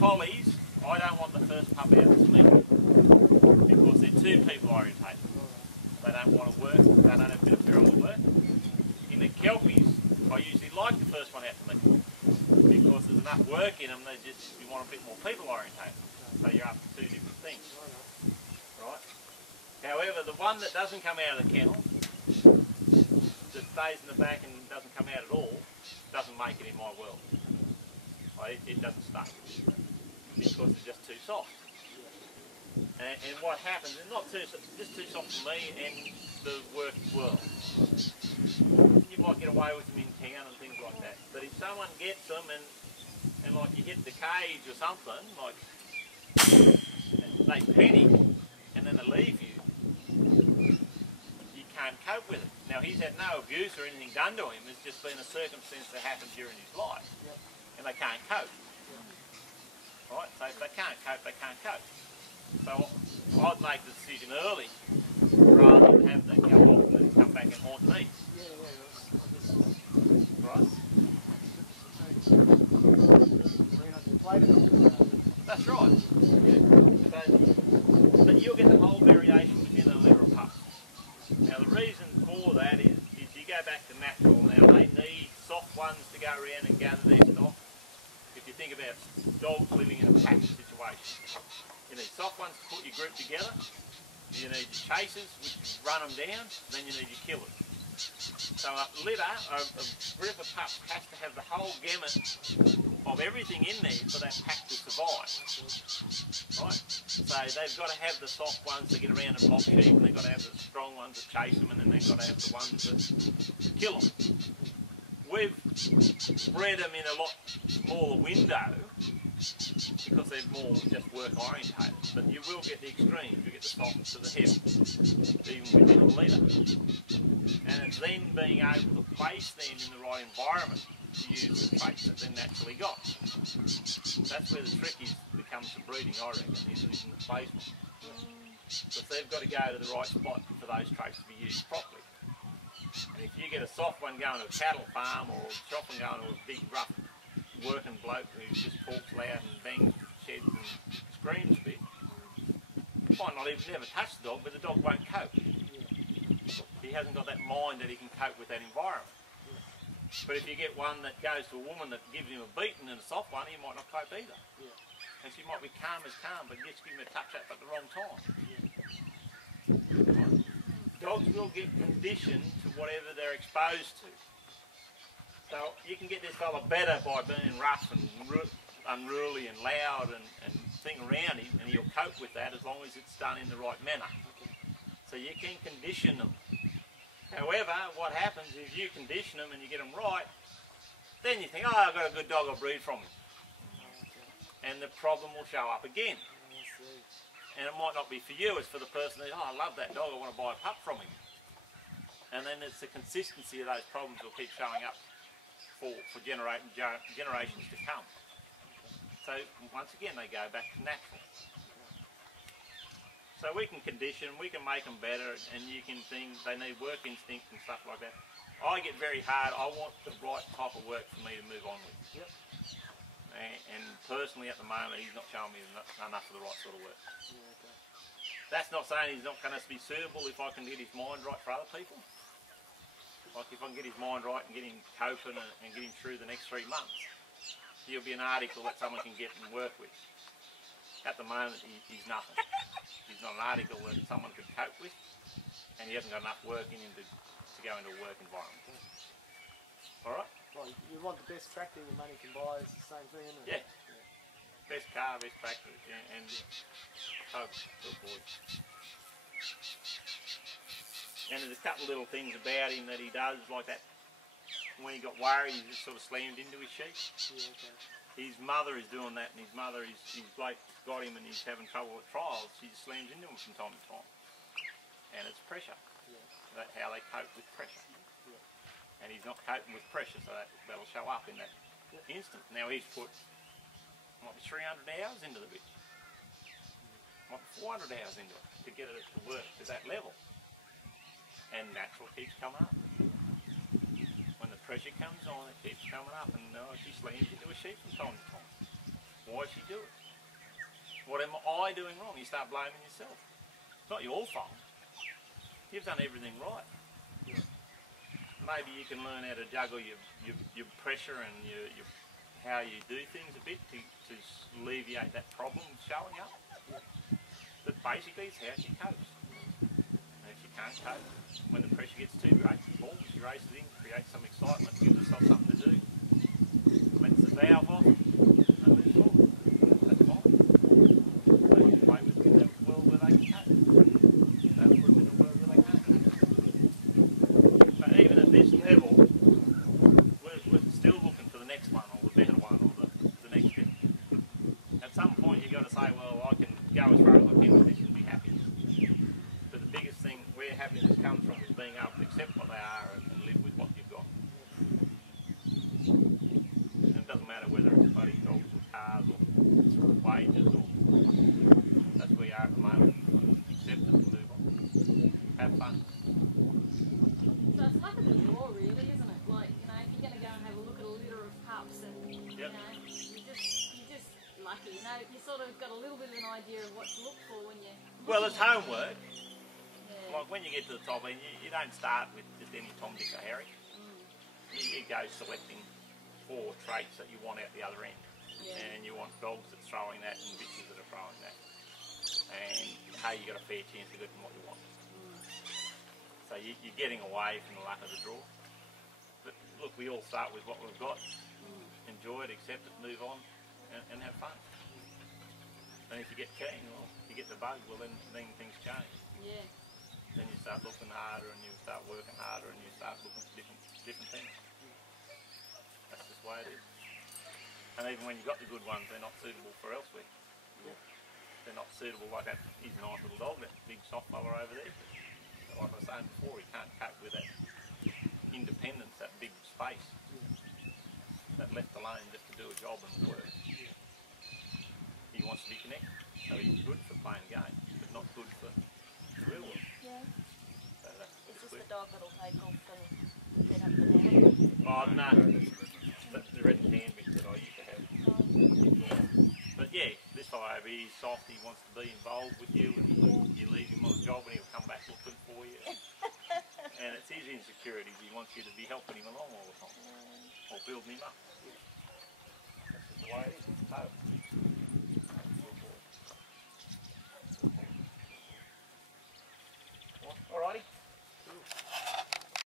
collies, I don't want the first pup out to me because they're too people orientated. They don't want to work, they don't have a bit of fear on the work. In the Kelpies, I usually like the first one out to me because there's enough work in them, you want a bit more people orientated. So you're up to two different things. Right? However, the one that doesn't come out of the kennel, that stays in the back and doesn't come out at all, doesn't make it in my world. It doesn't stay because it's just too soft. And what happens, it's not just too soft for me and the working world. You might get away with them in town and things like that, but if someone gets them and like you hit the cage or something, like they panic and then they leave you, you can't cope with it. Now he's had no abuse or anything done to him, it's just been a circumstance that happened during his life. And they can't cope. Right? So if they can't cope, they can't cope. So I'd make the decision early rather than have them go off and come back and haunt me. Right? That's right. So you'll get the whole variation within a litter of pups. Now the reason for that is you go back to natural. Now they need soft ones to go around and gather their stock. If you think about dogs living in a pack situation, you need soft ones to put your group together, you need your chasers, which run them down, then you need your killers. So a litter, a group of pups has to have the whole gamut of everything in there for that pack to survive. Right? So they've got to have the soft ones to get around and block sheep, and they've got to have the strong ones that chase them, and then they've got to have the ones that kill them. We've bred them in a lot smaller window because they're more just work orientated, but you will get the extremes, you get the soft to the heavy, even within a litter. And it's then being able to place them in the right environment to use the traits that they're naturally got. That's where the trick becomes the breeding, I reckon, is in the placement. Because they've got to go to the right spot for those traits to be used properly. And if you get a soft one going to a cattle farm or a soft one going to a big rough working bloke who just talks loud and bangs sheds and screams a bit, you might not even never touch the dog, but the dog won't cope. He hasn't got that mind that he can cope with that environment. But if you get one that goes to a woman that gives him a beating and a soft one, he might not cope either. And she might be calm as calm, but just give him a touch up at the wrong time. Dogs will get conditioned to whatever they're exposed to. So you can get this fella better by being rough and unruly and loud and thing around him, and he'll cope with that as long as it's done in the right manner. So you can condition them. However, what happens is you condition them and you get them right, then you think, oh, I've got a good dog, I'll breed from him. And the problem will show up again. And it might not be for you, it's for the person that, oh, I love that dog, I want to buy a pup from him. And then it's the consistency of those problems will keep showing up for generations to come. So once again, they go back to natural. So we can condition, we can make them better, and you can think they need work instinct and stuff like that. I get very hard, I want the right type of work for me to move on with. And personally at the moment he's not showing me enough of the right sort of work. That's not saying he's not going to be suitable if I can get his mind right for other people. Like if I can get his mind right and get him coping and get him through the next 3 months, he'll be an article that someone can get and work with. At the moment he's nothing. He's not an article that someone could cope with, and he hasn't got enough work in him to go into a work environment. Alright? Well, you want the best tractor your money can buy, it's the same thing, isn't it? Yeah. Best car, best tractor, and hope, good boy. And there's a couple of little things about him that he does, like that. When he got worried, he just sort of slammed into his sheep. His mother is doing that, and his mother is, his bloke got him and he's having trouble with trials. She just slams into him from time to time. And it's pressure. That's how they cope with pressure. And he's not coping with pressure, so that'll show up in that instant. Now he's put, might be 300 hours into the bitch. Might be 400 hours into it to get it to work to that level. And natural keeps coming up. When the pressure comes on, it keeps coming up, and she slams into a sheep from time to time. Why is she do it? What am I doing wrong? You start blaming yourself. It's not your fault. You've done everything right. Maybe you can learn how to juggle your pressure and your how you do things a bit to alleviate that problem showing up. But basically it's how she copes. And if she can't cope, when the pressure gets too great, she falls, she races in, creates some excitement, gives herself something to do, lets the valve off, and moves forward. That's fine. They can play within a world where they can cope. Don't put them in a world where they can't cope. But even at this level, we're still looking for the next one, or the better one, or the next bit. At some point you've got to say, well, I can go as far as I can with this and be happy. But the biggest thing where happiness comes from is being able to accept what they are and live with what you've got. And it doesn't matter whether it's bloody dogs or cars or wages or that's where you are at the moment. Accept it and move on. Have fun. So it's like a draw, really, isn't it? Like, you know, if you're going to go and have a look at a litter of pups and, you know, you're just lucky. You know, you sort of got a little bit of an idea of what to look for when you... Well, it's homework. Yeah. Like when you get to the top end, you don't start with just any Tom, Dick or Harry. You go selecting 4 traits that you want out the other end. Yeah. And you want dogs that's throwing that and bitches that are throwing that. And hey, you got a fair chance of getting what you want. So you're getting away from the luck of the draw. But look, we all start with what we've got. Enjoy it, accept it, move on, and have fun. And if you get keen, or you get the bug, well then things change. Yeah. Then you start looking harder, and you start working harder, and you start looking for different things. That's just the way it is. And even when you've got the good ones, they're not suitable for elsewhere. Yeah. They're not suitable like that. He's a nice little dog, that big soft fella over there. But like I was saying before, he can't cope with that independence, that big space, that left alone just to do a job and work. He wants to be connected, so he's good for playing games, but not good for the real world. Yeah. So that's Is this weird. the dog that'll take off and get up the net? Oh no, that's the red and tan bit that I used to have. But yeah, this fellow over here, he's soft, he wants to be involved with you, and you leave him on a job and he'll come back looking for you. And it's his insecurities, he wants you to be helping him along all the time, or building him up.